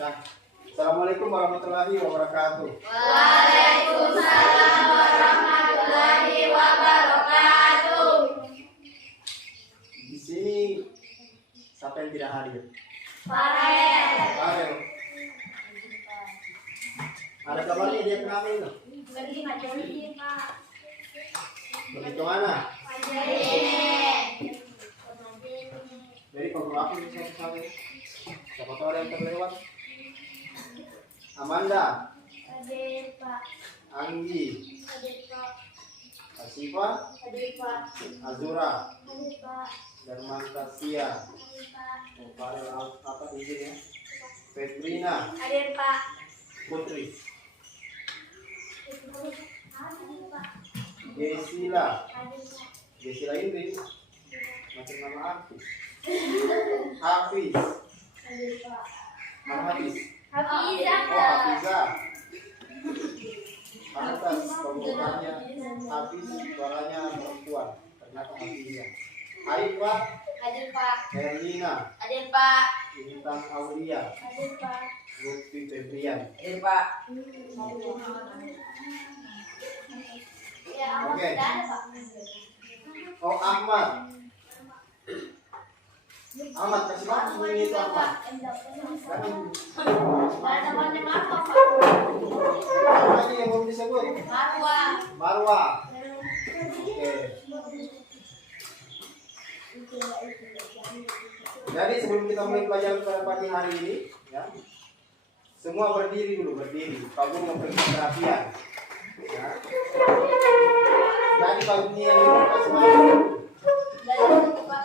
Nah, Assalamualaikum warahmatullahi wabarakatuh. Waalaikumsalam warahmatullahi wabarakatuh. Di sini siapa yang tidak hadir? Farel. Ada kabarnya dia kenapa itu? Begitu mana? Jadi kalau aku bisa sampai siapa tahu ada yang terlewat? Amanda, Adik Pak. Anggi, Adik Pak. Asifa, Adik Pak. Azura, Adik Pak. Darman Tasya, Adik Pak. Farel apa izin ya? Petrina, Adik Pak. Putri, Adik Pak. Gesila, Adik Pak. Gesila ini macam nama artis. Hafiz, Adik Pak. mana Hafiz? Hafizah. Oh, Hafizah. Pantas pembukaannya Hafiz, suaranya perempuan. Ternyata Hafizah. Aifah, Adik Pak. Herlina, Adik Pak. Intan Aulia, Adik Pak. Lutfi Febrian. Pak. Ya, Ahmad Oke. sudah ada, Pak. Oh, Ahmad. Ahmad, kasih banget ini itu Ahmad. Ada namanya Marwa, Pak. Apa lagi yang belum disebut? Marwa. Marwa. Oke. Jadi sebelum kita mulai pelajaran pada pagi hari ini, ya, semua berdiri dulu, berdiri. Kamu memberikan perhatian. Ya. Jadi pagi yang kita semuanya. Dari itu, Pak.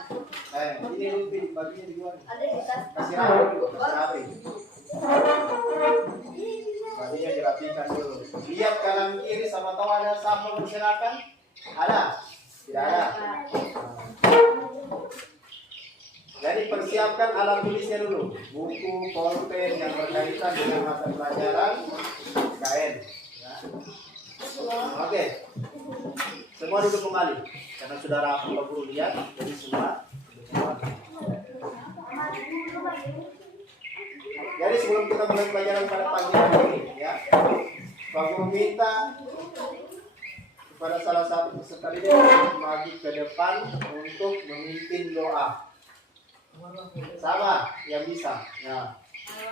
Ini Lutfi, baginya di luar. Ada di tas. Kasih rapi dulu, kasih rapi. Baginya dirapikan dulu. Lihat kanan kiri sama tahu ada sampel berserakan? Ada? Tidak ada. Jadi persiapkan alat tulisnya dulu. Buku, pulpen yang berkaitan dengan mata pelajaran KN. Ya. Oke. Semua duduk kembali. Karena sudah rapi Pak Guru lihat, jadi semua duduk kembali. Jadi sebelum kita mulai pelajaran pada pagi hari ini, ya, Pak Guru minta kepada salah satu peserta didik untuk maju ke depan untuk memimpin doa. Sama yang bisa. Ya.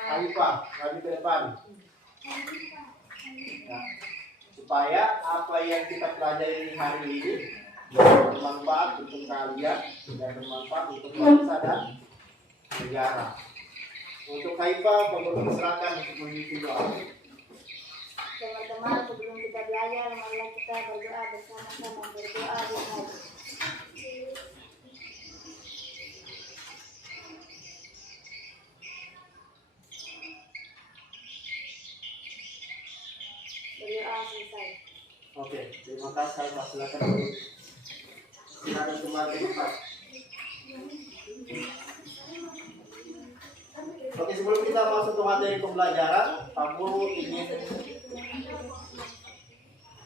Arifah, maju ke depan. Ya. Supaya apa yang kita pelajari hari ini bermanfaat untuk kalian dan bermanfaat untuk bangsa dan negara. Untuk Haifah, perlu diserahkan untuk memimpin doa. Teman-teman, sebelum kita belajar, marilah kita berdoa bersama-sama, berdoa di hari. Berdoa selesai. Oke, terima kasih Haifah. Silakan kembali ke depan. Oke, sebelum kita masuk ke materi pembelajaran, Pak Guru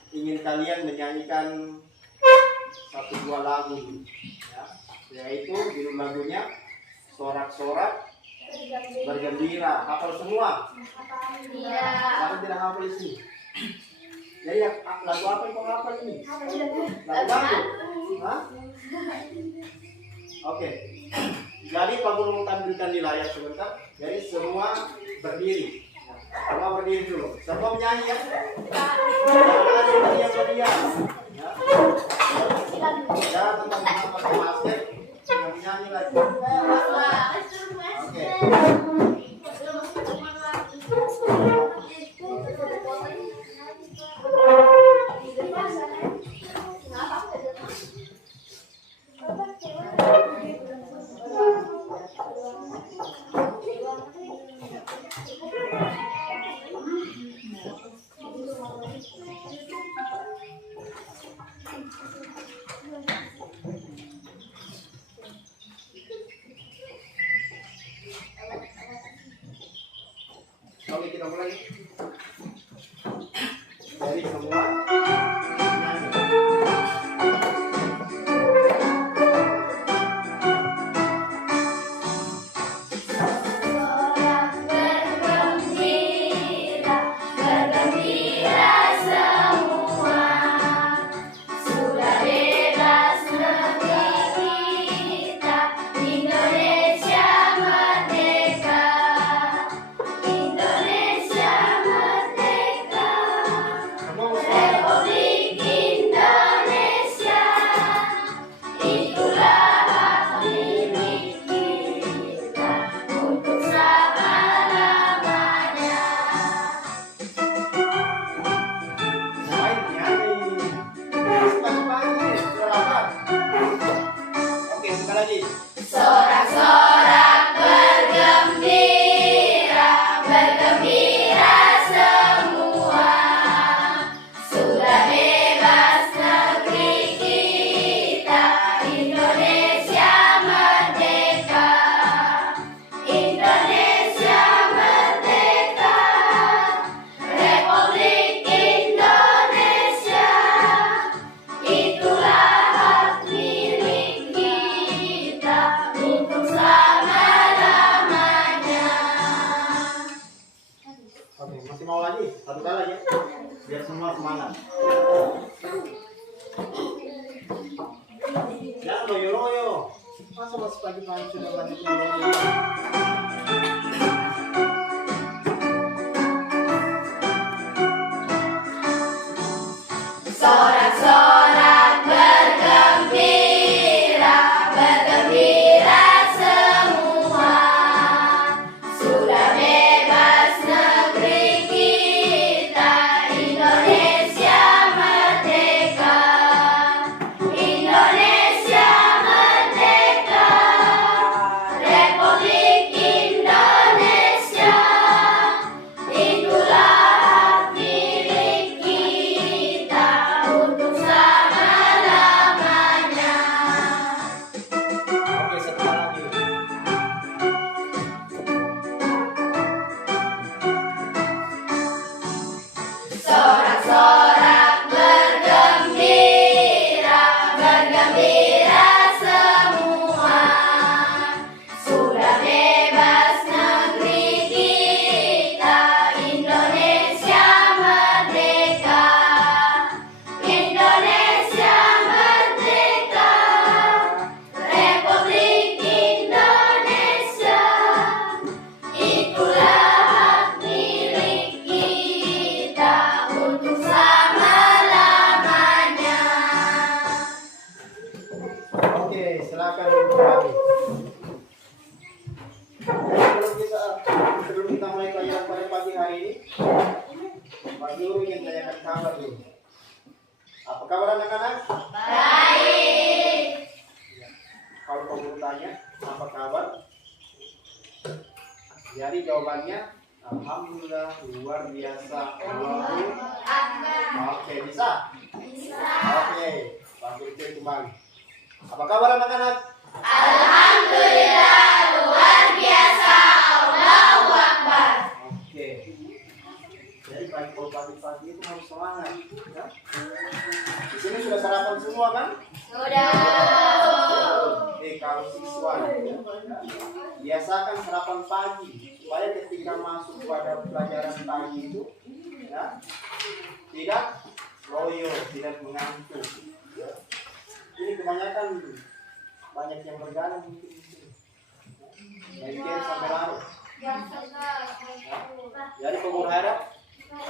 ingin kalian menyanyikan satu dua lagu, ya, yaitu judul lagunya Sorak-sorak bergembira. Hafal semua? Tidak. Siapa tidak hafal di sini? Jadi lagu apa yang kau hafal ini? Lagu? Hah? Oke. Jadi Pak Guru mau tampilkan di layar sebentar. Jadi semua berdiri. Semua berdiri dulu. Semua menyanyi ya. Jangan diam-diam. Ya. Jangan tetap pakai masker. Jangan menyanyi lagi. Oke. Oke, kita mulai. Jadi semua Sorak bergembira. semangat. Jangan loyo-loyo. Masa masih pagi-pagi sudah banyak yang loyo? Sorak-sorak bergembira, bergembira semua. Sudah bebas negeri kita, Indonesia merdeka. Indonesia merdeka, Republik Indonesia. Itulah hak milik kita untuk selama-lamanya. Oke, satu lagi. Sorak-sorak bergembira, bergembira semua. Sudah bebas negeri kita, Indonesia merdeka. Indonesia merdeka, Republik Indonesia. Itulah hak milik kita untuk selama-lamanya. Oke, silakan kembali. Sebelum kita mulai pelajaran pada pagi hari ini, Pak Guru ingin tanyakan kabar dulu. Apa kabar anak-anak? Baik. Kalau Pak Guru tanya, apa kabar? Jadi jawabannya, alhamdulillah, luar biasa. Oke, bisa? Oke, Pak Guru cek kembali. Apa kabar anak-anak? Alhamdulillah, luar biasa. Allahu Akbar. Oke. Jadi pagi-pagi itu harus semangat. Ya? Di sini sudah sarapan semua kan? Sudah. Kalau siswa ya, biasakan sarapan pagi supaya ketika masuk pada pelajaran pagi itu ya, tidak loyo, tidak mengantuk. Ya. Ini kebanyakan banyak yang berjalan mungkin di sini. Dari kian sampai larut. Ya. Jadi Pak harap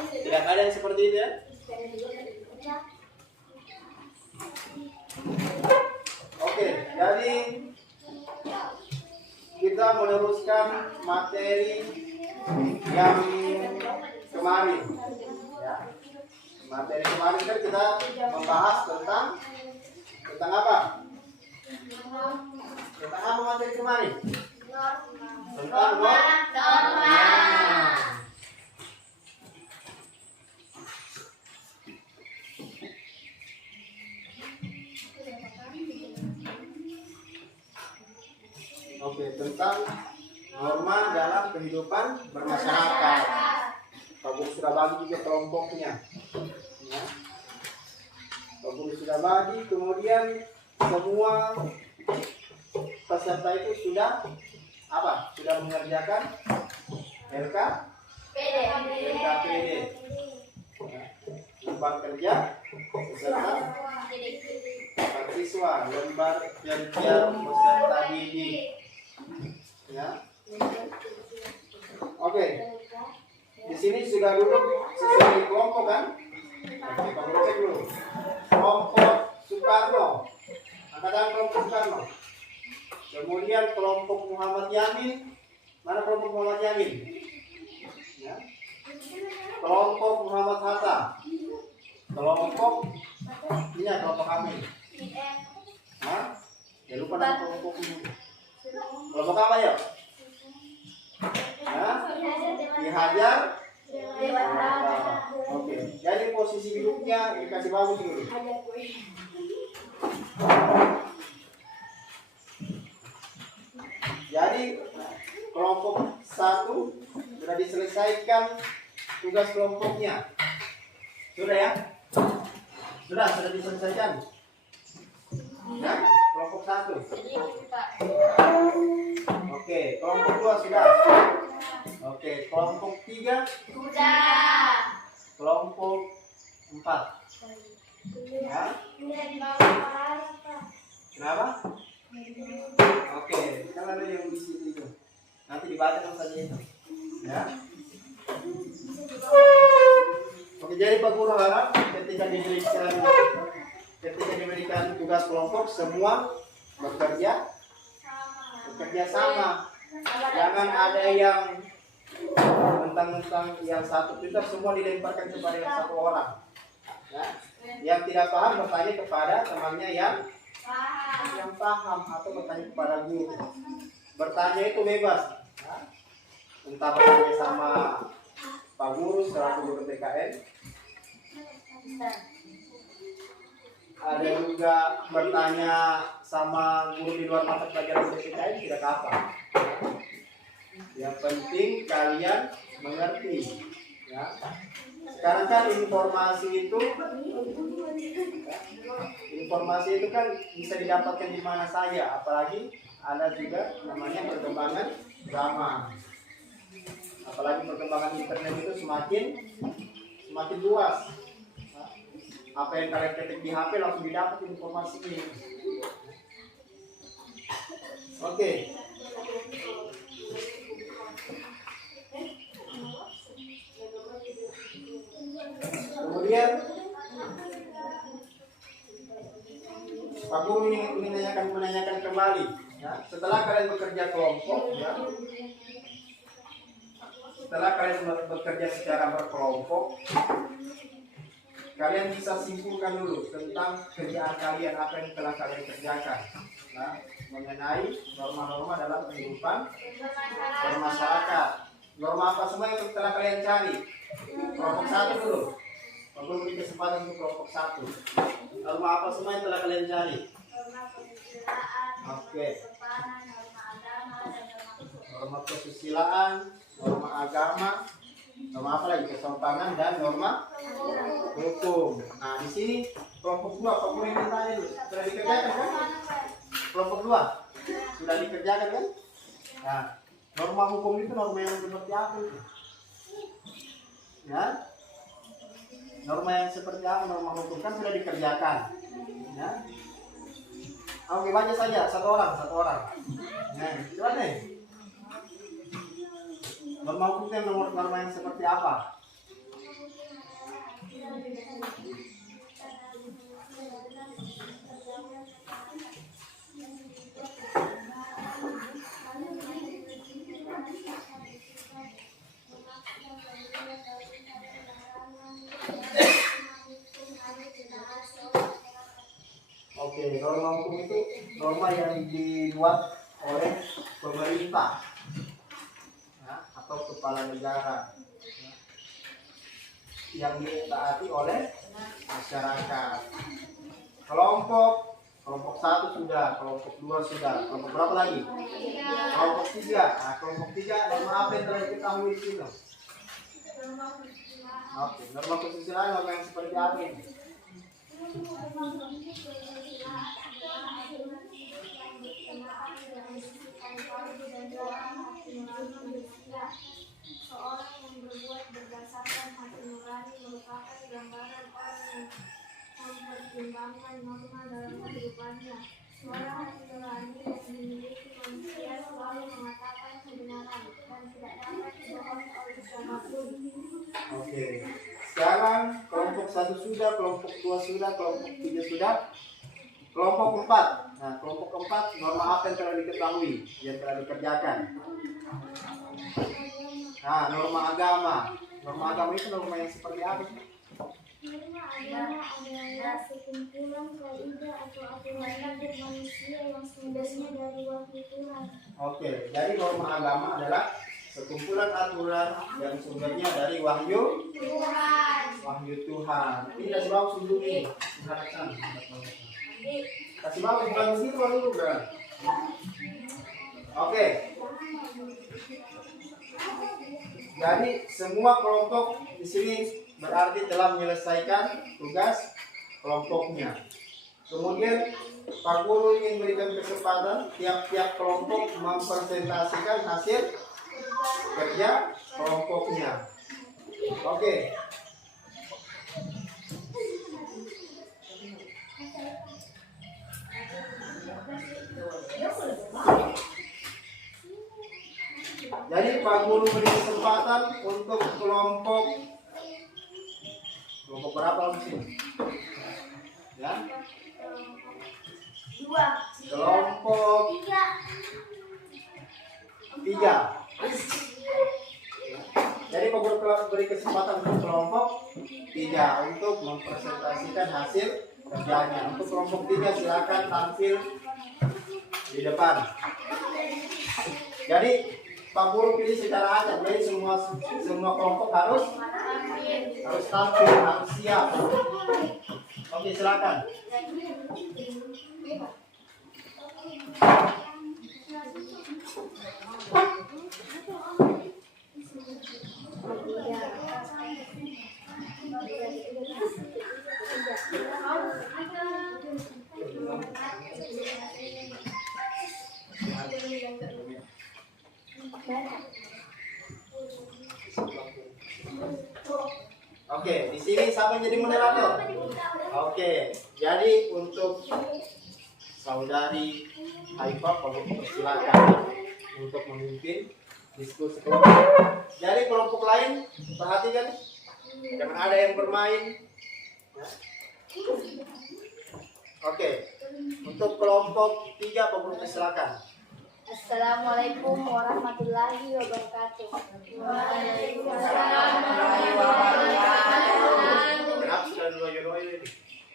tidak ada yang seperti itu ya. Oke, jadi kita meneruskan materi yang kemarin. Ya. Materi kemarin kan kita membahas tentang apa? Tentang apa materi kemarin? Tentang Norma. Oke, tentang norma dalam kehidupan bermasyarakat. Pak Guru sudah bagi juga kelompoknya. Ya. Pak Guru sudah bagi, kemudian semua peserta itu sudah apa? Sudah mengerjakan LKPD. Ya. Lembar kerja beserta siswa, lembar kerja peserta didik. Ya. Oke. Di sini sudah duduk sesuai kelompok kan? Oke, kamu cek dulu. Kelompok Soekarno. Angkatan kelompok Soekarno. Kemudian kelompok Muhammad Yamin. Mana kelompok Muhammad Yamin? Ya. Kelompok Muhammad Hatta. Kelompok ini kelompok Amin. Hah? Ya lupa nama kelompok ini. Kelompok apa ya? Hah? Dihajar. Oke. Jadi posisi duduknya dikasih bagus dulu. Jadi kelompok 1 sudah diselesaikan tugas kelompoknya. Sudah ya? Sudah diselesaikan. Ya, kelompok 1. Oke, kelompok 2 sudah. Oke, kelompok 3 Sudah. kelompok 4. Ya. Kenapa? Oke, kan ada yang di situ itu. Nanti dibaca saja itu. Ya. Oke, jadi Pak Guru harap ketika diberikan tugas kelompok semua bekerja sama. Jangan ada yang mentang-mentang yang satu pintar semua dilemparkan kepada yang satu orang. Ya. Yang tidak paham bertanya kepada temannya yang paham atau bertanya kepada guru. Bertanya itu bebas. Ya. Entah bertanya sama Pak Guru selaku guru PKN. Ada juga bertanya sama guru di luar mata pelajaran PKN, tidak apa. Yang penting kalian mengerti. Ya. Sekarang kan informasi itu kan bisa didapatkan di mana saja, apalagi ada juga namanya perkembangan zaman. Apalagi perkembangan internet itu semakin luas. Apa yang kalian ketik di HP langsung didapat informasi ini. Oke. Kemudian Pak Guru ingin menanyakan kembali, ya, setelah kalian bekerja kelompok, ya, setelah kalian bekerja secara berkelompok, kalian bisa simpulkan dulu tentang kerjaan kalian, apa yang telah kalian kerjakan, ya, mengenai norma-norma dalam kehidupan bermasyarakat. Norma apa semua yang telah kalian cari? Kelompok 1 dulu. Pak Guru beri kesempatan untuk kelompok 1. Norma apa semua yang telah kalian cari? Oke. Norma kesusilaan, norma agama, norma apa lagi? Kesopanan dan norma hukum. Nah, di sini kelompok 2, Pak Guru ingin tanya dulu. Sudah dikerjakan kan? Kelompok 2 sudah dikerjakan kan? Nah, norma hukum itu norma yang seperti apa itu? Ya? Norma yang seperti apa? Norma hukum kan sudah dikerjakan. Ya? Oke, baca saja satu orang. Nah, coba nih. Norma hukum itu norma yang seperti apa? Oke, norma hukum itu norma yang dibuat oleh pemerintah, ya, atau kepala negara, ya, yang ditaati oleh masyarakat. Kelompok 1 sudah, kelompok 2 sudah, kelompok berapa lagi? Kelompok 3. Nah, kelompok 3 norma apa yang telah diketahui di sini? Oke, norma kesusilaan norma yang seperti apa ini? Seorang yang berbuat berdasarkan hati nurani merupakan gambaran orang yang mempertimbangkan norma dalam kehidupannya. Suara hati nurani yang dimiliki manusia selalu mengatakan kebenaran dan tidak dapat dibohongi oleh siapapun. Oke. Sekarang kelompok 1 sudah, kelompok 2 sudah, kelompok 3 sudah. Kelompok 4. Nah, kelompok 4 norma apa yang telah diketahui, yang telah dikerjakan? Nah, norma agama. Norma agama itu norma yang seperti apa? Norma agama adalah sekumpulan kaidah atau aturan hidup manusia yang sumbernya dari wahyu Tuhan. Oke, jadi norma agama adalah sekumpulan aturan yang sumbernya dari wahyu Tuhan. Wahyu Tuhan. Ini kasih bawah sunduk ini. Kasih bawah bukan di situ dulu kan. Oke. Jadi semua kelompok di sini berarti telah menyelesaikan tugas kelompoknya. Kemudian Pak Guru ingin berikan kesempatan tiap-tiap kelompok mempresentasikan hasil kerja kelompoknya. Oke. Pak Guru beri kesempatan untuk kelompok berapa di sini? Ya. Kelompok 3. Jadi Pak Guru beri kesempatan untuk kelompok 3 untuk mempresentasikan hasil kerjanya. Untuk kelompok 3 silakan tampil di depan. Jadi Pak Guru pilih secara acak, jadi semua kelompok harus tampil, harus siap. Oke, silakan. Oke, di sini siapa yang jadi moderator? Oke, jadi untuk saudari Haifah, silakan untuk memimpin diskusi kelompok. Jadi kelompok lain perhatikan, jangan ada yang bermain. Oke, untuk kelompok 3 Pak Guru silakan. Assalamualaikum warahmatullahi wabarakatuh. Waalaikumsalam warahmatullahi wabarakatuh. Kenapa sudah dua ini?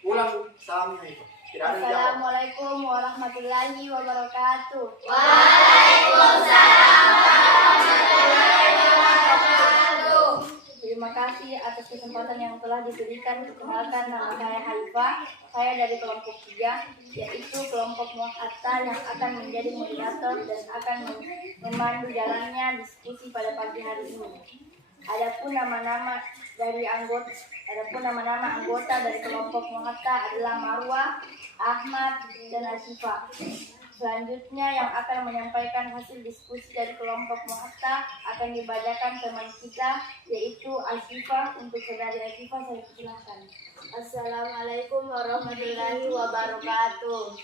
Ulang salamnya itu. Tidak ada yang jawab. Assalamualaikum warahmatullahi wabarakatuh. Waalaikumsalam warahmatullahi wabarakatuh. Terima kasih atas kesempatan yang telah diberikan. Perkenalkan, nama saya Haifah. Saya dari kelompok 3, yaitu kelompok Muhatta yang akan menjadi moderator dan akan memandu jalannya diskusi pada pagi hari ini. Adapun nama-nama anggota dari kelompok Muhatta adalah Marwah, Ahmad, dan Asifah. Selanjutnya yang akan menyampaikan hasil diskusi dari kelompok Muhatta akan dibacakan teman kita, yaitu Asifah. Untuk saudari Asifah, saya persilahkan. Assalamualaikum warahmatullahi wabarakatuh.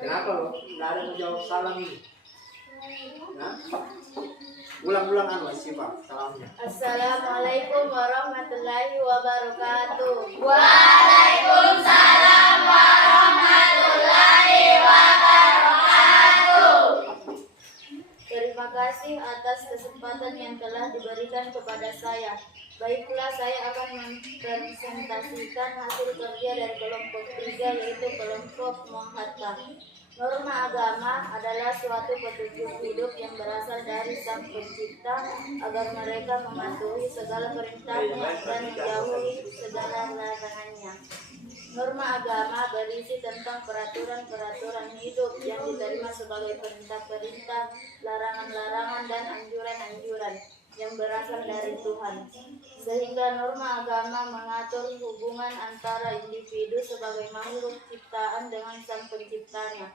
Kenapa lo? Tidak ada yang jawab salam ini. Nah, ulang-ulang Asifah salamnya. Assalamualaikum warahmatullahi wabarakatuh. Waalaikumsalam warahmatullahi wabarakatuh. Terima kasih atas kesempatan yang telah diberikan kepada saya. Baiklah, saya akan mempresentasikan hasil kerja dari kelompok 3, yaitu kelompok Muhatta. Norma agama adalah suatu petunjuk hidup yang berasal dari Sang Pencipta agar mereka mematuhi segala perintahnya dan menjauhi segala larangannya. Norma agama berisi tentang peraturan-peraturan hidup yang diterima sebagai perintah-perintah, larangan-larangan, dan anjuran-anjuran yang berasal dari Tuhan. Sehingga norma agama mengatur hubungan antara individu sebagai makhluk ciptaan dengan Sang Penciptanya.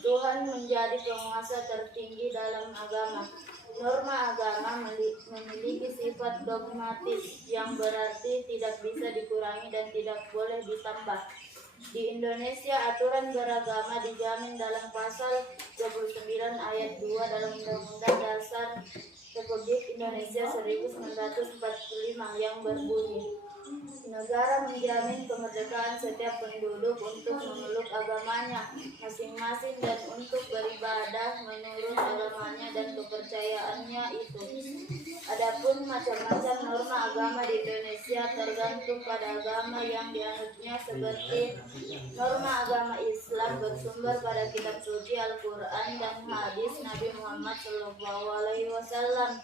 Tuhan menjadi penguasa tertinggi dalam agama. Norma agama memiliki sifat dogmatis yang berarti tidak bisa dikurangi dan tidak boleh ditambah. Di Indonesia, aturan beragama dijamin dalam pasal 29 ayat 2 dalam Undang-Undang Dasar Republik Indonesia 1945 yang berbunyi, negara menjamin kemerdekaan setiap penduduk untuk memeluk agamanya masing-masing dan untuk beribadah menurut agamanya dan kepercayaannya itu. Adapun macam-macam norma agama di Indonesia tergantung pada agama yang dianutnya, seperti norma agama Islam bersumber pada kitab suci Al-Quran dan hadis Nabi Muhammad SAW.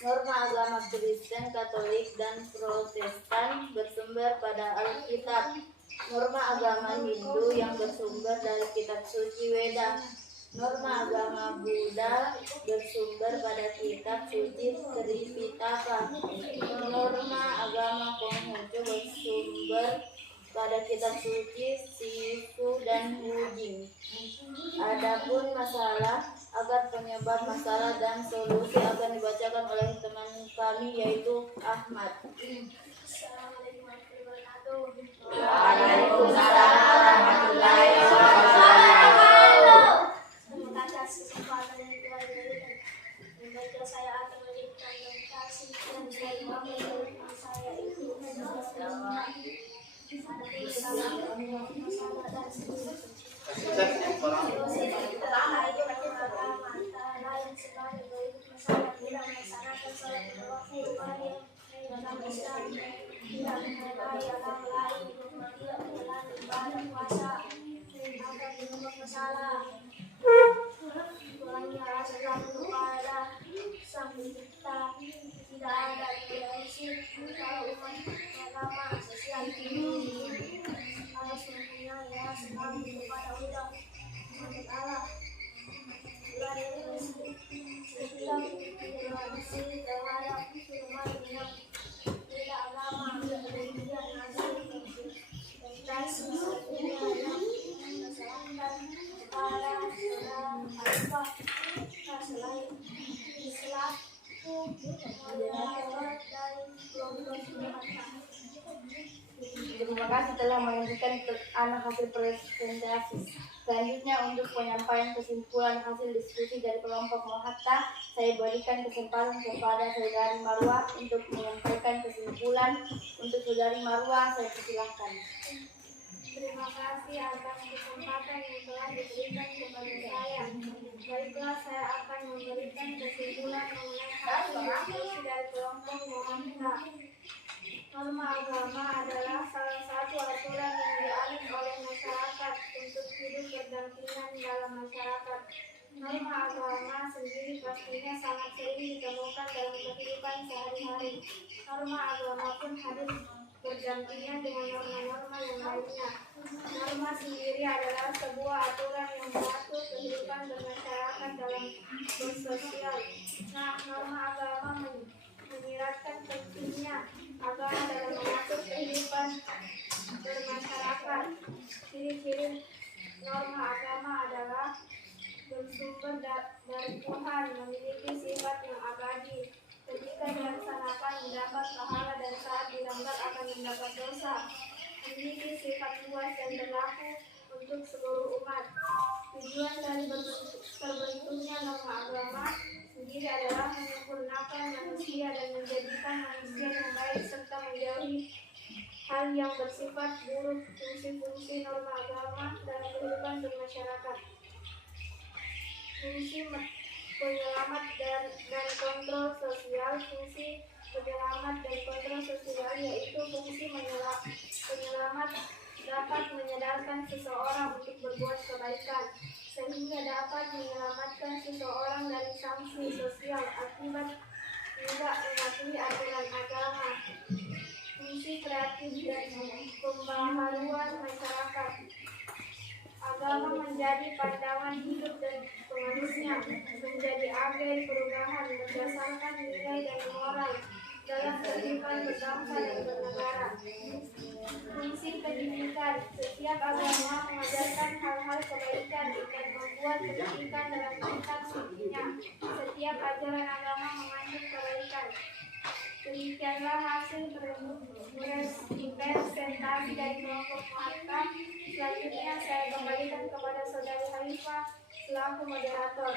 Norma agama Kristen, Katolik, dan Protestan bersumber pada Alkitab. Norma agama Hindu yang bersumber dari kitab suci Weda. Norma agama Buddha bersumber pada kitab suci Tripitaka. Norma agama Konghucu bersumber pada kitab suci Sifu dan Wujing. Adapun masalah agar penyebab masalah dan solusi akan dibacakan oleh teman kami, yaitu Ahmad. Assalamualaikum warahmatullahi wabarakatuh. Waalaikumsalam warahmatullahi wabarakatuh. Terima kasih atas kesempatan yang telah diberikan Kasih cek orang. Lain sekali baik masalah tidak melaksanakan sholat lima waktu dalam Islam, tidak mengenai agama lain, tidak menjalani ibadah puasa, akan menyebabkan masalah. Tuhannya adalah kepada Sang Pencipta, tidak ada toleransi kalau umat agama sosial ini harus mempunyai rasa kami kepada Allah Allah. Setiap toleransi terhadap umat yang tidak agama kemudian hasil investasi satunya yang masyarakat kepada saudara selain Islam moderator dari kelompok mereka. Terima kasih telah menyaksikan anak hasil presentasi. Selanjutnya untuk penyampaian kesimpulan hasil diskusi dari kelompok Muhatta, saya berikan kesempatan kepada Saudari Marwah untuk menyampaikan kesimpulan. Untuk Saudari Marwah, saya persilahkan. Terima kasih atas kesempatan yang telah diberikan kepada saya. Baiklah, saya akan memberikan kesimpulan mengenai hasil diskusi dari kelompok Muhatta. Norma agama adalah salah satu aturan yang dianut oleh masyarakat untuk hidup berdampingan dalam masyarakat. Norma agama sendiri pastinya sangat sering ditemukan dalam kehidupan sehari-hari. Norma agama pun hadir berdampingan dengan norma-norma yang lainnya. Norma sendiri adalah sebuah aturan yang mengatur kehidupan bermasyarakat dalam bersosial. Nah, norma agama menyiratkan pentingnya agama dalam mengatur kehidupan bermasyarakat. Ciri-ciri norma agama adalah bersumber dari Tuhan, memiliki sifat yang abadi. Ketika dilaksanakan mendapat pahala dan saat dilanggar akan mendapat dosa. Memiliki sifat luas dan berlaku untuk seluruh umat. Tujuan dari terbentuknya norma agama sendiri adalah menyempurnakan manusia dan menjadikan manusia yang baik serta menjauhi hal yang bersifat buruk. Fungsi-fungsi norma agama dalam kehidupan bermasyarakat. Fungsi penyelamat dan kontrol sosial. Fungsi penyelamat dan kontrol sosial yaitu fungsi penyelamat dapat menyadarkan seseorang untuk berbuat kebaikan sehingga dapat menyelamatkan seseorang dari sanksi sosial akibat tidak mematuhi aturan agama. Fungsi kreatif dan pembaharuan masyarakat. Agama menjadi pandangan hidup dan penganutnya, menjadi agen perubahan berdasarkan nilai dan moral dalam kehidupan berbangsa dan bernegara. Fungsi pendidikan. Setiap agama mengajarkan hal-hal kebaikan dan membuat pendidikan dalam tingkat tingginya. Setiap ajaran agama mengandung kebaikan. Demikianlah hasil presentasi dari kelompok Muhatta. Selanjutnya saya kembalikan kepada Saudari Halifah selaku moderator.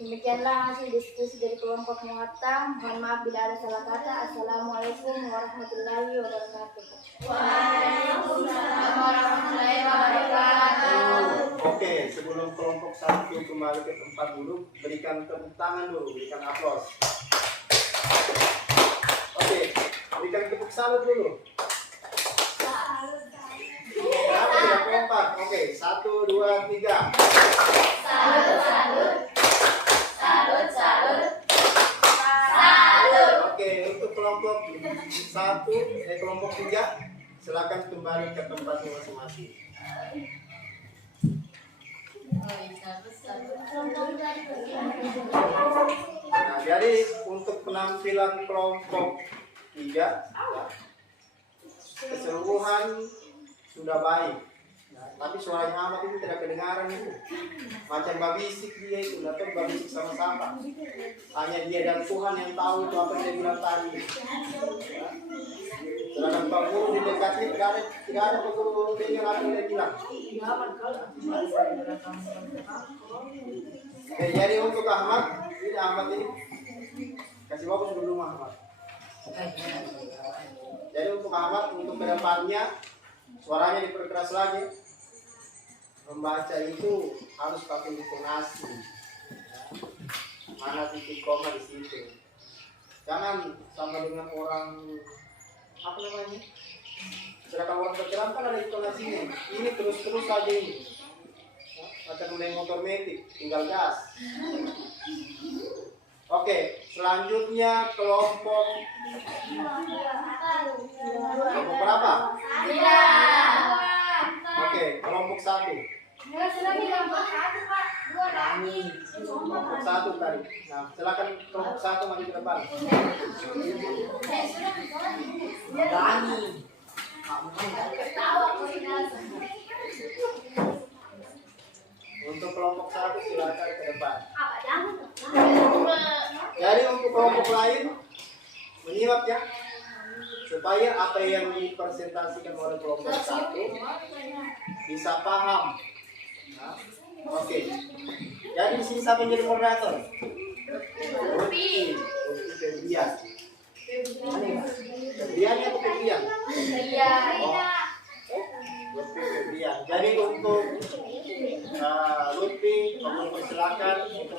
Demikianlah hasil diskusi dari kelompok Muhatta. Mohon maaf bila ada salah kata. Assalamualaikum warahmatullahi wabarakatuh. Waalaikumsalam warahmatullahi wabarakatuh. Oke, sebelum kelompok satu kembali ke tempat dulu, berikan tepuk tangan dulu, berikan aplaus. Oke, berikan tepuk salut dulu. Berapa ya kelompok? Oke, 1, 2, 3. Salut, salut. Salut, salut. Salut. Oke, untuk kelompok 1, kelompok 3, silakan kembali ke tempatnya masing-masing. Nah, jadi untuk penampilan kelompok 3, ya, keseluruhan sudah baik. Nah, tapi suaranya Ahmad itu tidak kedengaran itu. Macam babisik dia itu, atau babisik sama-sama. Hanya dia dan Tuhan yang tahu itu apa yang dia bilang tadi. Ya. Sedangkan Pak Guru di dekatnya tidak ada Pak Guru dengar apa yang dia bilang. Oke, jadi untuk Ahmad, ini Ahmad ini kasih bagus dulu Ahmad. Jadi untuk Ahmad, untuk kedepannya suaranya diperkeras lagi. membaca itu harus pakai intonasi. Mana titik koma di situ. Jangan sama dengan orang apa namanya? Sedangkan orang berjalan kan ada intonasinya. Ini terus-terus saja ini. Macam naik motor metik, tinggal gas. Oke, selanjutnya kelompok berapa? Oke, kelompok 1. Kelompok 1 tadi. Nah, silakan kelompok 1 maju ke depan. Untuk kelompok 1 silakan ke depan. Jadi untuk kelompok lain menyimak ya, supaya apa yang dipresentasikan oleh kelompok 1 bisa paham. Nah, oke. Jadi di sini siapa yang jadi moderator? Lutfi Febrian. Febrian atau Febrian? Oh, Lutfi Febrian. Jadi untuk Lutfi, kamu persilakan untuk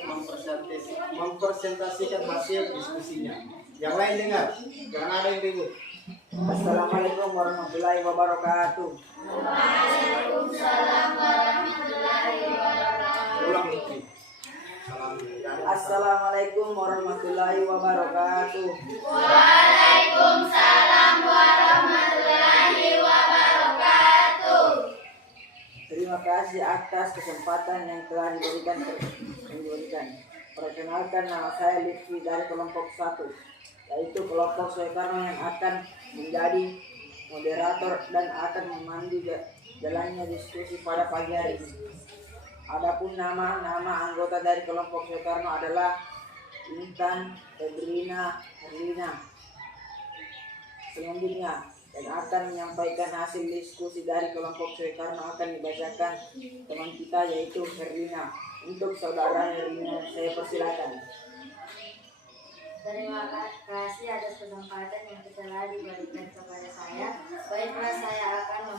mempresentasikan hasil diskusinya. Yang lain dengar, jangan ada yang ribut. Assalamualaikum warahmatullahi wabarakatuh. Waalaikumsalam warahmatullahi wabarakatuh. Ulang Lutfi. Assalamualaikum warahmatullahi wabarakatuh. Waalaikumsalam warahmatullahi wabarakatuh. Terima kasih atas kesempatan yang telah diberikan. Perkenalkan, nama saya Lutfi dari kelompok 1, yaitu kelompok Soekarno yang akan menjadi moderator dan akan memandu jalannya diskusi pada pagi hari ini. Adapun nama anggota dari kelompok Soekarno adalah Intan Febrina Herlina. Selanjutnya dan akan menyampaikan hasil diskusi dari kelompok Soekarno akan dibacakan teman kita yaitu Herlina. Untuk saudara Herlina saya persilakan. Terima kasih atas kesempatan yang telah diberikan kepada saya. Baiklah, saya akan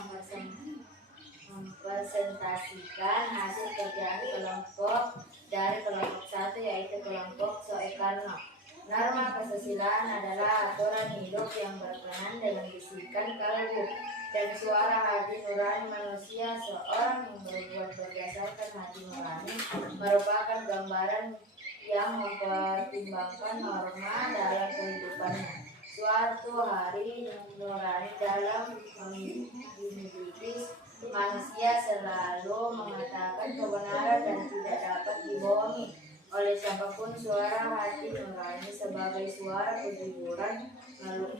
mempresentasikan hasil kerjaan kelompok dari kelompok 1 yaitu kelompok Soekarno. Norma kesusilaan adalah aturan hidup yang berkenan dengan bisikan kalbu dan suara hati nurani manusia. Seorang yang berbuat berdasarkan hati nurani merupakan gambaran yang mempertimbangkan norma dalam kehidupannya. Suatu hari nurani dalam memiliki manusia selalu mengatakan kebenaran dan tidak dapat dibohongi oleh siapapun. Suara hati nurani sebagai suara kejujuran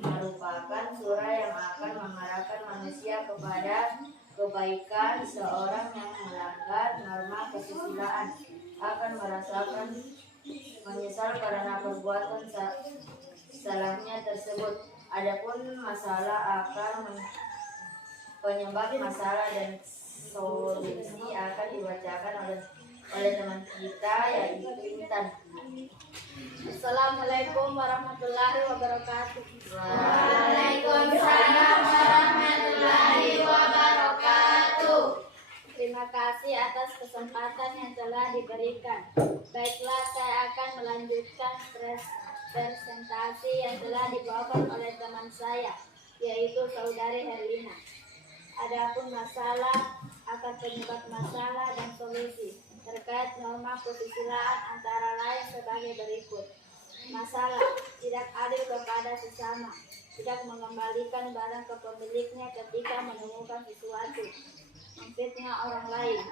merupakan suara yang akan mengarahkan manusia kepada kebaikan. Seorang yang melanggar norma kesusilaan akan merasakan menyesal karena perbuatan salahnya tersebut. Adapun masalah akan penyebab masalah dan solusi akan dibacakan oleh teman kita yaitu Intan. Assalamualaikum warahmatullahi wabarakatuh. Waalaikumsalam warahmatullahi wabarakatuh. Terima kasih atas kesempatan yang telah diberikan. Baiklah, saya akan melanjutkan presentasi yang telah dibawakan oleh teman saya, yaitu saudari Herlina. Adapun masalah akan penyebab masalah dan solusi terkait norma kesusilaan antara lain sebagai berikut. Masalah tidak adil kepada sesama, tidak mengembalikan barang ke pemiliknya ketika menemukan sesuatu, memfitnah orang lain.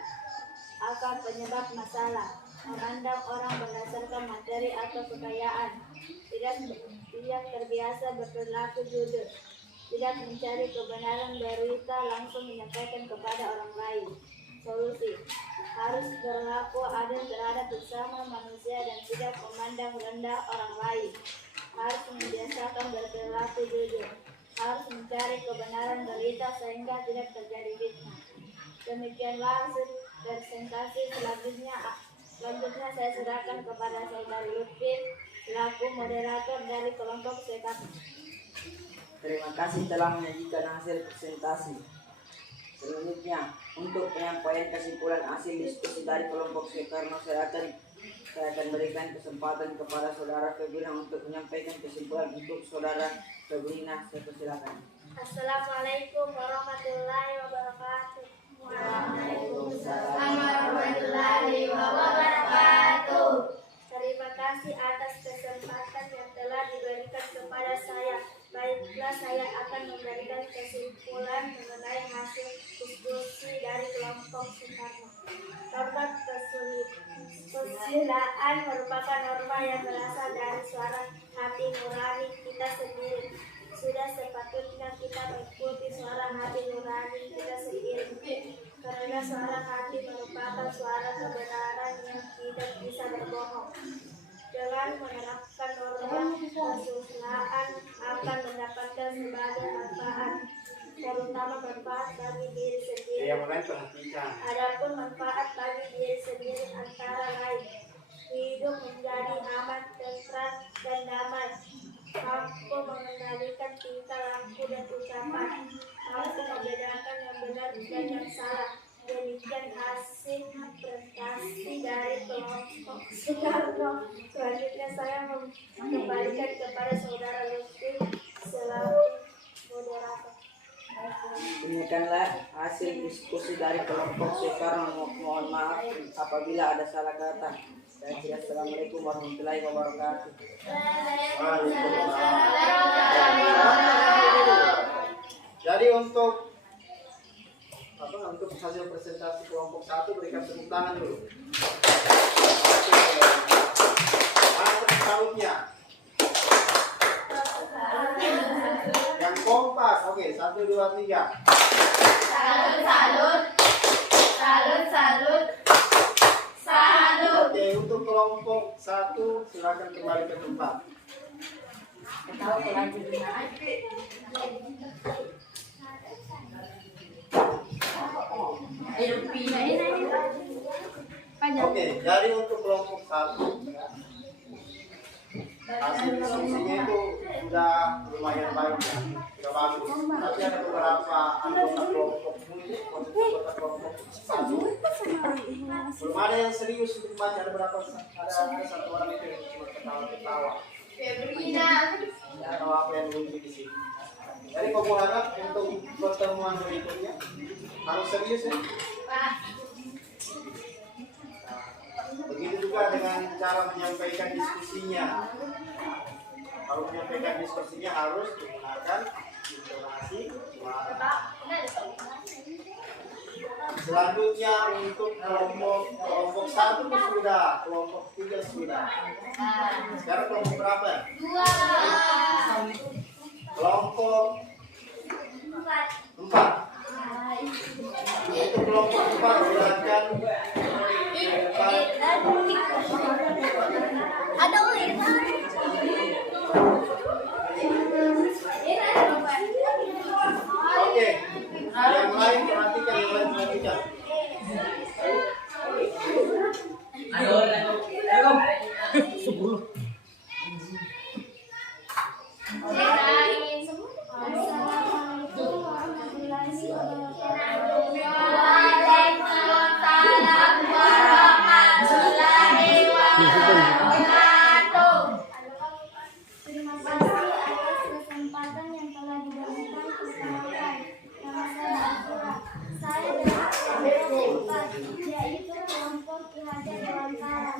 Akan penyebab masalah memandang orang berdasarkan materi atau kekayaan, tidak terbiasa berperilaku jujur, tidak mencari kebenaran berita langsung menyampaikan kepada orang lain. Solusi harus berlaku adil terhadap sesama manusia dan tidak memandang rendah orang lain. Harus membiasakan berperilaku jujur. Harus mencari kebenaran berita sehingga tidak terjadi fitnah. Demikianlah hasil presentasi selanjutnya saya serahkan kepada saudari Lutfi selaku moderator dari kelompok Soekarno. Terima kasih telah menyajikan hasil presentasi. Selanjutnya, untuk penyampaian kesimpulan hasil diskusi dari kelompok C, karena saya akan berikan kesempatan kepada saudara Febrina untuk menyampaikan kesimpulan untuk saudara Febrina. Saya persilakan. Assalamualaikum warahmatullahi wabarakatuh. Waalaikumsalam warahmatullahi wabarakatuh. Terima kasih atas kesempatan yang telah diberikan kepada saya. Baiklah, saya akan memberikan kesimpulan mengenai hasil diskusi dari kelompok Soekarno. Norma kesusilaan merupakan norma yang berasal dari suara hati nurani kita sendiri. Sudah sepatutnya kita mengikuti suara hati nurani kita sendiri, karena suara hati merupakan suara kebenaran yang tidak bisa berbohong. Dengan menerapkan norma kesusilaan akan mendapatkan berbagai manfaat, terutama manfaat bagi diri sendiri. Yang lain perhatikan. Adapun manfaat bagi diri sendiri antara lain hidup menjadi aman, tentram, dan damai, mampu mengendalikan tingkah laku dan ucapan, mampu membedakan yang benar dan yang salah. Demikian hasil prestasi dari kelompok Soekarno. Selanjutnya saya mengembalikan kepada saudara Lutfi selaku moderator. Demikianlah hasil diskusi dari kelompok Soekarno. Mohon maaf apabila ada salah kata. Saya kira Assalamualaikum warahmatullahi wabarakatuh. Jadi untuk hasil presentasi kelompok 1 berikan tepuk tangan dulu. Mana tahunnya? Yang kompas. Oke, 1, 2, 3. Salut, salut. Salut, salut. Salut. Oke, untuk kelompok 1 silakan kembali ke tempat. Oke, jadi untuk kelompok 1 hasil diskusinya itu sudah lumayan baik ya, sudah bagus. Tapi ada beberapa anggota kelompok kelompok 1 belum ada yang serius untuk baca. Ada berapa? Ada satu orang itu yang cuma ketawa-ketawa. Febrina. Atau apa yang lucu di sini. Jadi kau harap untuk pertemuan berikutnya harus serius ya. Begitu juga dengan cara menyampaikan diskusinya. Kalau menyampaikan diskusinya harus menggunakan intonasi suara. Selanjutnya untuk kelompok 1 sudah, kelompok 3 sudah. Sekarang kelompok berapa? 2. Kelompok 4. Untuk kelompok 4 silakan. Ada ulit. Oke, yang lain perhatikan. Assalamualaikum warahmatullahi wabarakatuh. Waalaikumsalam warahmatullahi wabarakatuh. Terima kasih atas kesempatan yang telah diberikan kepada saya. Nama saya Azura. Saya dari kelompok 4, yaitu kelompok Ki Hajar Dewantara,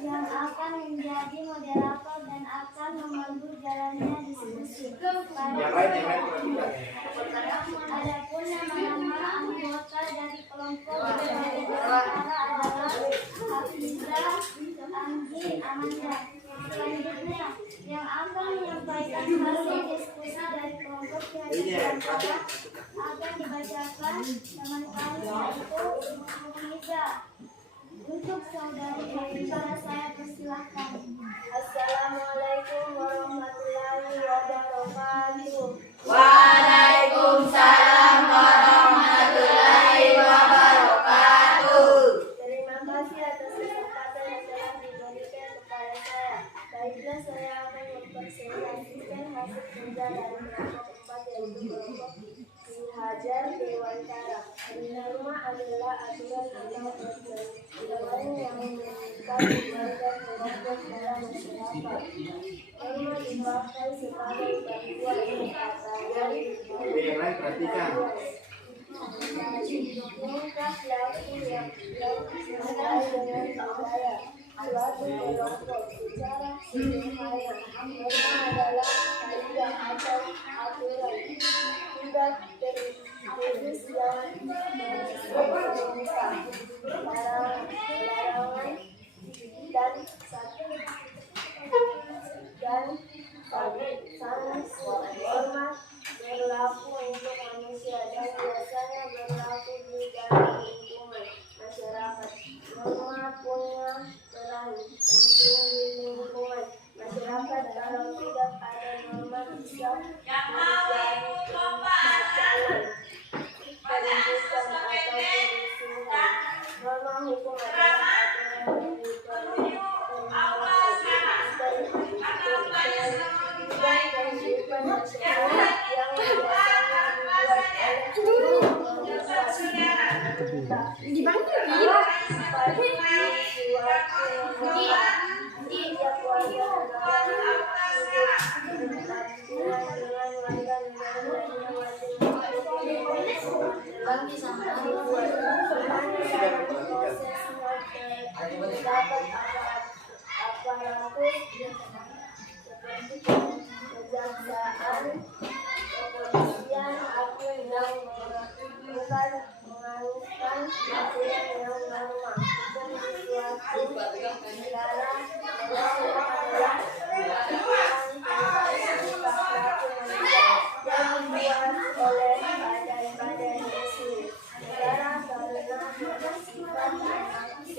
yang akan menjadi moderator dan akan memandu jalannya diskusi. Yang lain perhatikan. Adapun nama-nama anggota dari kelompok Ki Hajar Dewantara adalah Hafizah, Anggi, Amanda. Selanjutnya, yang akan menyampaikan hasil diskusi dari kelompok Ki Hajar Dewantara akan dibacakan teman kami, yaitu Mufiza. Untuk saudari Hafizah, saya persilahkan. Assalamualaikum warahmatullahi wabarakatuh. Waalaikumsalam warahmatullahi wabarakatuh. Terima kasih atas kesempatan yang telah diberikan kepada saya. Baiklah, saya akan mempresentasikan hasil kerja dari kelompok 4, yaitu kelompok Ki Hajar Dewantara. Norma adalah aturan atau peraturan yang menentukan warga kelompok dalam masyarakat. Norma dipakai sebagai bantuan perkataan Oke, yang lain perhatikan. tingkah laku yang sesuai dengan budaya suatu kelompok secara sederhana. Norma adalah kaidah atau aturan tidak tertulis yang memerintah larangan dan sanksi. Norma berlaku untuk manusia dan biasanya berlaku di dalam lingkungan masyarakat. Norma punya peran penting di lingkungan masyarakat. Kalau tidak ada norma bisa terjadi kemacetan, keributan atau kerusuhan. Norma hukum adalah aturan yang kehidupan masyarakat yang biasanya dibuat kejaksaan, kepolisian, hakim yang mengalukan aturan yang norma. Hukum suatu negara adalah yang dibuat oleh badan-badan resmi negara karena bersifat anarkis.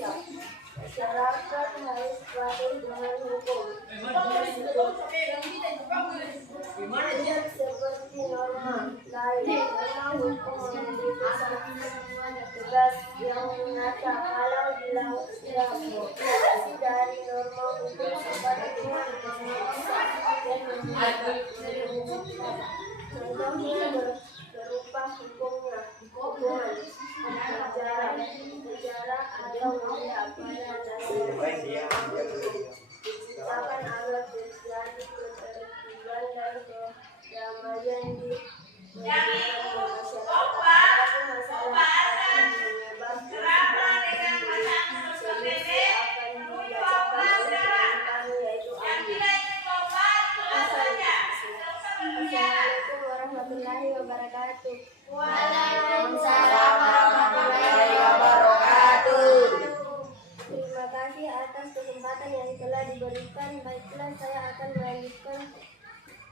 Masyarakat harus patuh dengan hukum. Tidak seperti norma lain, norma hukum memiliki kesan tegas yang nyata. Kalau dilanggar dari norma hukum sebaliknya bisa dan menjadi merugikan. Contohnya berupa hukuman penjara atau denda pada dasarnya diciptakan agar terjadi ketertiban dan kedamaian di masyarakat. Apapun masalah akan menyebabkan solusi akan dibacakan oleh kami yaitu ahli. Assalamualaikum warahmatullahi wabarakatuh. Waalaikumsalam warahmatullahi wabarakatuh. Terima kasih atas kesempatan yang telah diberikan. Baiklah, saya akan melanjutkan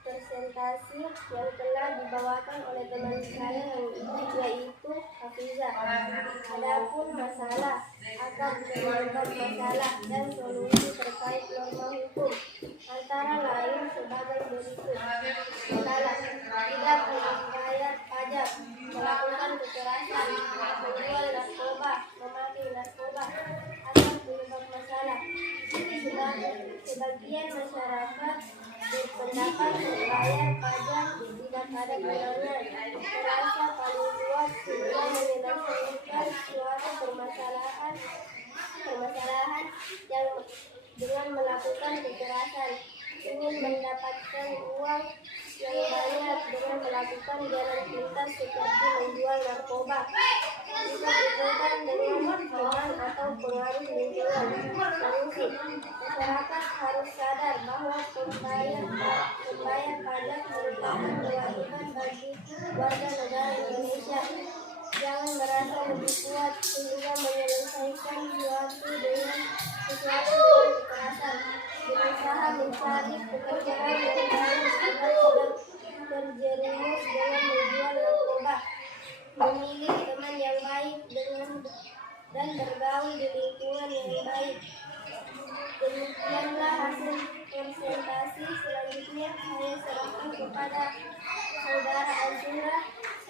presentasi yang telah dibawakan oleh teman saya yaitu Hafizah. Adapun masalah akan penyebab masalah dan solusi terkait norma hukum antara lain sebagai berikut. Masalah tidak membayar pajak, melakukan kekerasan, menjual narkoba, memakai narkoba akan penyebab masalah. Sebagian masyarakat berpendapat membayar pajak tidak ada gunanya, merasa paling kuat jika menyelesaikan suatu permasalahan yang dengan melakukan kekerasan, ingin mendapatkan uang yang banyak dengan melakukan jalan pintas seperti menjual narkoba, bisa dibutuhkan dengan teman atau pengaruh lingkungan. Solusi: masyarakat harus sadar bahwa membayar pajak merupakan kewajiban bagi warga negara Indonesia. Jangan merasa lebih kuat sehingga menyelesaikan sesuatu dengan kekerasan. Berusaha mencari pekerjaan yang baik agar tidak terjerumus dengan menjual narkoba. Memilih teman yang baik dan bergaul di lingkungan yang baik. Demikianlah hasil presentasi. Selanjutnya saya serahkan kepada Saudara Azura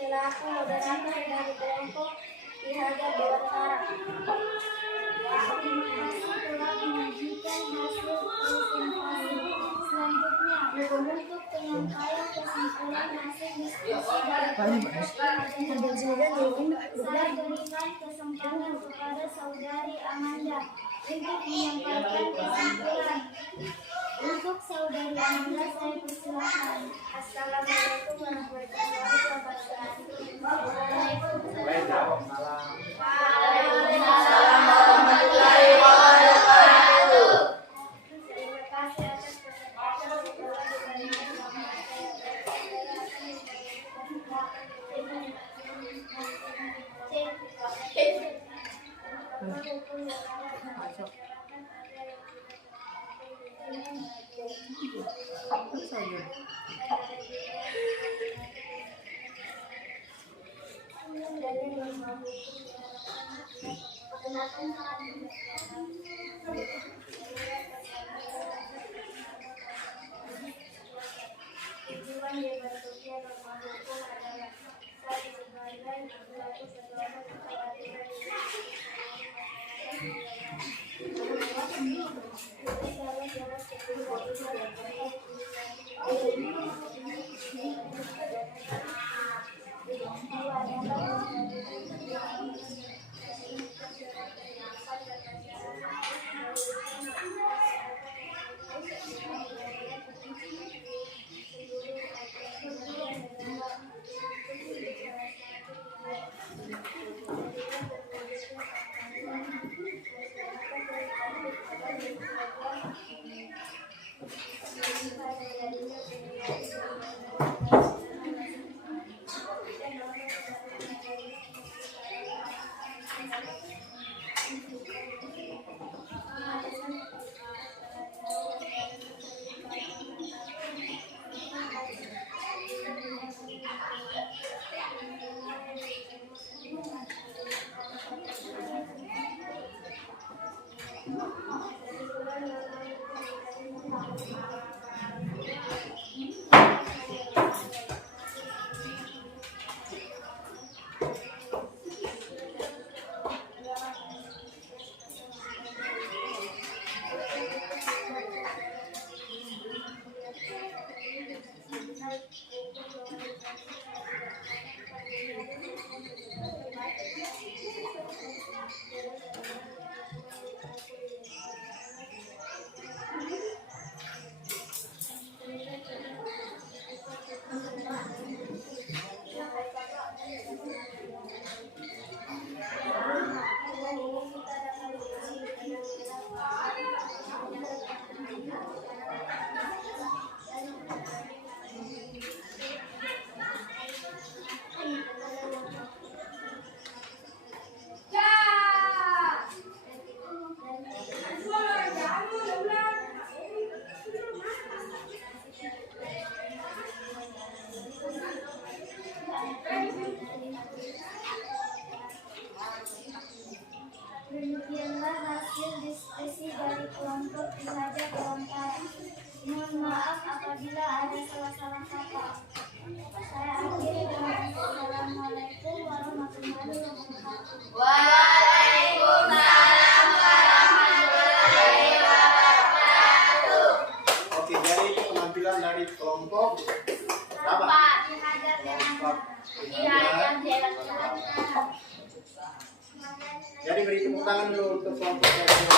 selaku moderator dari kelompok Ki Hajar Dewantara. Terima kasih telah menyajikan hasil presentasi. Selanjutnya, untuk penyampaian kesimpulan hasil diskusi Saya berikan kesempatan kepada saudari Amanda untuk menyampaikan kesimpulan. Untuk saudari Amanda saya persilahkan. Assalamualaikum warahmatullahi wabarakatuh. Baik, jawab salam. Waalaikumsalam warahmatullahi wabarakatuh. Terima kasih atas kesempatan setelah diberikan kepada tujuan yang bertujuan norma hukum adalah saya sebagai pelaku perbuatan kekhawatiran Demikianlah hasil diskusi dari kelompok Ihaja Gorontalo. Mohon maaf apabila ada salah-salah kata. Saya akhiri dengan Assalamualaikum warahmatullahi wabarakatuh. Waalaikumsalam warahmatullahi wabarakatuh. Oke, jadi itu penampilan dari kelompok apa? Kelompok Ihaja. Jadi beri tepuk tangan dulu untuk kelompok yang saya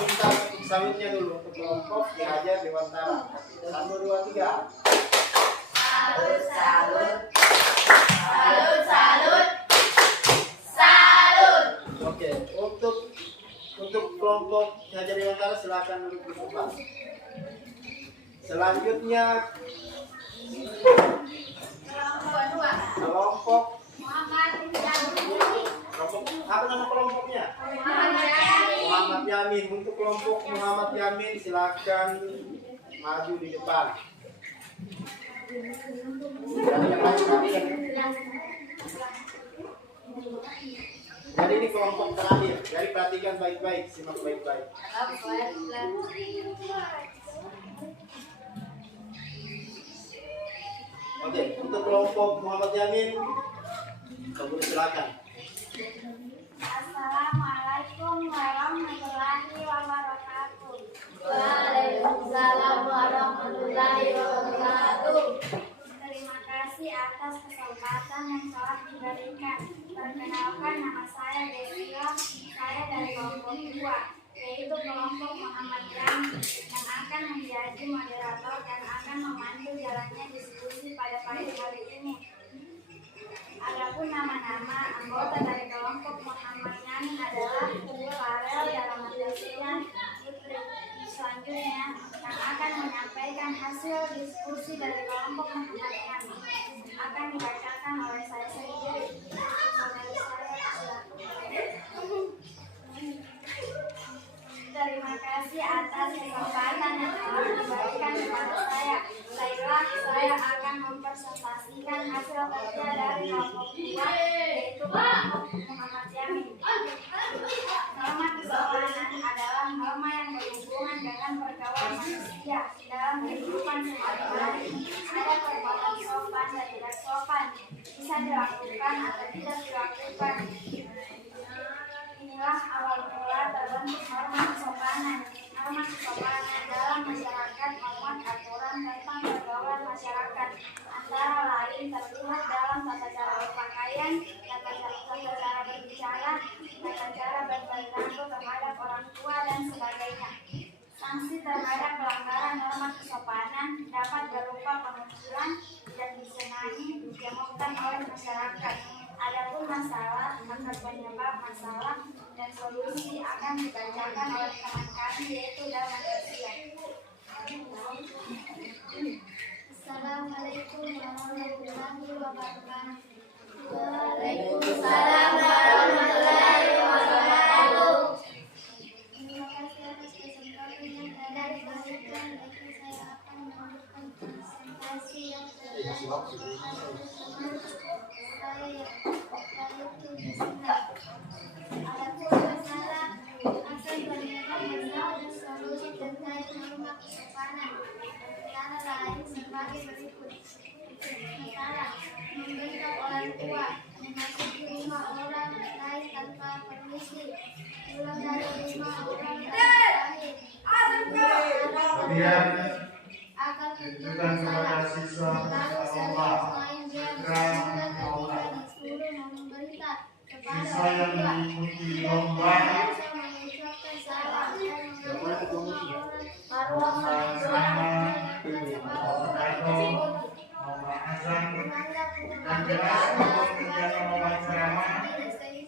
minta salutnya dulu untuk kelompok Ihaja Dewantara. 1, 2, 3. Salut, salut. Salut, salut. Salut. Oke, untuk kelompok Ihaja Dewantara silakan duduk di tempat. Selanjutnya kelompok apa nama kelompoknya? Muhammad Yamin. Untuk kelompok Muhammad Yamin silakan maju di depan. Dan yang lain. Jadi ini kelompok terakhir. Jadi perhatikan baik-baik, simak baik-baik. Oke, untuk kelompok Muhammad Yamin, kamu silakan. Assalamualaikum warahmatullahi wabarakatuh. Waalaikumsalam warahmatullahi wabarakatuh. Terima atas kesempatan yang telah diberikan. Perkenalkan, nama saya Desila, saya dari kelompok 2, yaitu kelompok Muhammad Yani, yang akan menjadi moderator dan akan memandu jalannya diskusi pada pagi hari ini. Adapun nama-nama anggota dari kelompok Muhammad Yani adalah Farel, Daramadasian, Putri. Selanjutnya yang akan menyampaikan hasil diskusi dari kelompok Muhammad Yani akan dibacakan oleh saya sendiri. Saudari saya, terima kasih atas kesempatan yang telah diberikan kepada saya. Baiklah, saya akan mempresentasikan hasil kerja dari kelompok 2, yaitu kelompok Muhammad Yani. Norma kesopanan adalah norma yang berhubungan dengan pergaulan manusia dalam kehidupan sehari-hari. Ada perbuatan sopan dan tidak sopan, bisa dilakukan atau tidak dilakukan. Inilah awal mula terbentuk norma kesopanan. Norma kesopanan dalam masyarakat memuat aturan tentang pergaulan masyarakat, antara lain terlihat dalam tata cara berpakaian, tata cara berbicara, tata cara berperilaku terhadap orang tua, dan sebagainya. Sanksi terhadap pelanggaran norma kesopanan dapat berupa pengucilan dan disenangi dijemukkan oleh masyarakat. Adapun masalah, akar penyebab masalah, dan solusi akan dibacakan oleh teman kami, yaitu Daramadasian. Assalamualaikum warahmatullahi wabarakatuh. Waalaikumsalam warahmatullahi wabarakatuh. Terima kasih atas kesempatan yang telah diberikan. Saya akan memberikan presentasi yang adapun masalah akan penyebab masalah dan solusi terkait norma kesopanan antara lain sebagai berikut. Masalah membentak orang tua, memasuki rumah orang lain tanpa permisi, pulang dari rumah orang lain, akan tunjukkan kepada siswa sekolah segera menjauhkan disuruh memberita kepada siswa yang orang tua. mengikuti lomba Bisa mengucapkan salam dan mengambil rumah orang Muhammad Sama, Muhammad Hasan, dan jelas untuk menjaga momen ceramah